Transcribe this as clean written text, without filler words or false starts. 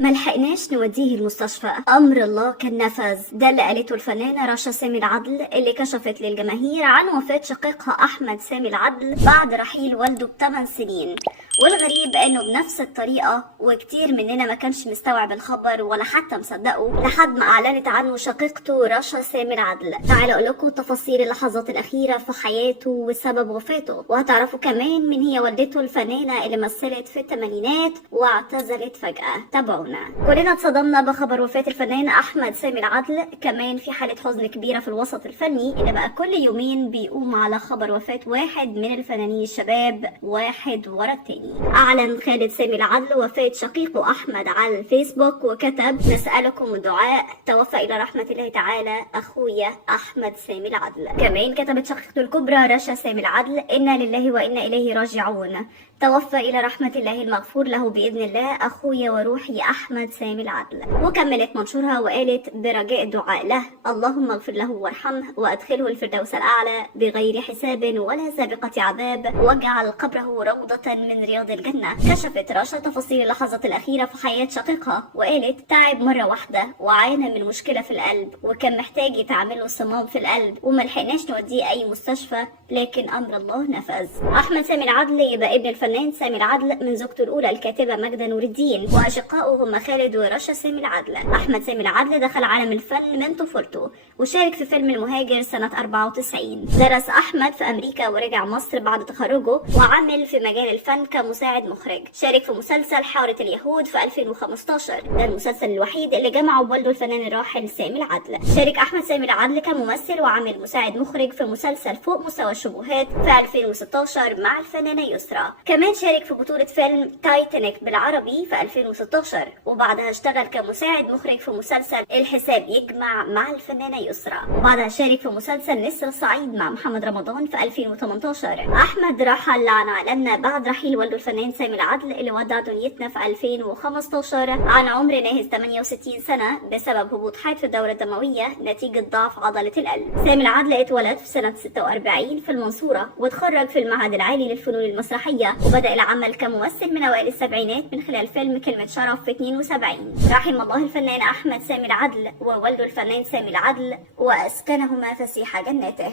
ملحقناش نوديه المستشفى، امر الله كان نفذ. ده اللي قالته الفنانه رشا سامي العدل اللي كشفت للجماهير عن وفاه شقيقها احمد سامي العدل بعد رحيل والده ب8 سنين. والغريب انه بنفس الطريقه، وكتير مننا ما كانش مستوعب الخبر ولا حتى مصدقه لحد ما اعلنت عنه شقيقته رشا سامي العدل. تعالوا اقول لكم تفاصيل اللحظات الاخيره في حياته وسبب وفاته، وهتعرفوا كمان من هي والدته الفنانه اللي مثلت في الثمانينات واعتزلت فجاه. تابعونا. كلنا اتصدمنا بخبر وفاه الفنان احمد سامي العدل، كمان في حاله حزن كبيره في الوسط الفني اللي بقى كل يومين بيقوم على خبر وفاه واحد من الفنانين الشباب واحد ورا التاني. أعلن خالد سامي العدل وفاة شقيقه أحمد على الفيسبوك وكتب: نسألكم الدعاء، توفى إلى رحمة الله تعالى أخويا أحمد سامي العدل. كمان كتبت شقيقته الكبرى رشا سامي العدل: إنا لله وإنا إليه راجعون، توفى إلى رحمة الله المغفور له بإذن الله أخويا وروحي أحمد سامي العدل. وكملت منشورها وقالت: برجاء الدعاء له، اللهم اغفر له وارحمه وأدخله الفردوس الأعلى بغير حساب ولا سابقة عذاب، واجعل قبره روضة من رياض الجنة. كشفت رشا تفاصيل اللحظات الأخيرة في حياة شقيقها وقالت: تعب مرة واحدة وعانى من مشكلة في القلب وكان محتاج يتعمل له صمام في القلب وملحقناش نوديه أي مستشفى، لكن أمر الله نفذ. أحمد سامي العدل يبقى ابن الفنان سامي العدل من زوجته الأولى الكاتبة ماجدة نور الدين، وأشقائه هم خالد ورشا سامي العدل. أحمد سامي العدل دخل عالم الفن من طفولته وشارك في فيلم المهاجر سنة 94. درس أحمد في أمريكا ورجع مصر بعد تخرجه وعمل في مجال الفن كمساعد مخرج. شارك في مسلسل حارة اليهود في 2015، ده المسلسل الوحيد اللي جمعه بوالده الفنان الراحل سامي العدل. شارك أحمد سامي العدل كممثل وعمل مساعد مخرج في مسلسل فوق مستوى الشبهات في 2016 مع الفنانة يسرا. كمان شارك في بطولة فيلم تايتانيك بالعربي في 2016، وبعدها اشتغل كمساعد مخرج في مسلسل الحساب يجمع مع الفنانة يسرا، وبعدها شارك في مسلسل نسر الصعيد مع محمد رمضان في 2018. أحمد رحل عن عالمنا بعد رحيل والده الفنان سامي العدل اللي ودع دنيتنا في 2015 عن عمر ناهز 68 سنة بسبب هبوط حاد في الدورة الدموية نتيجة ضعف عضلة القلب. سامي العدل اتولد في سنة 46 في المنصورة، واتخرج في المعهد العالي للفنون المسرحية، وبدأ العمل كممثل من أوائل السبعينات من خلال فيلم كلمة شرف في 72. رحم الله الفنان أحمد سامي العدل ووالده الفنان سامي العدل وأسكنهما فسيح جناته.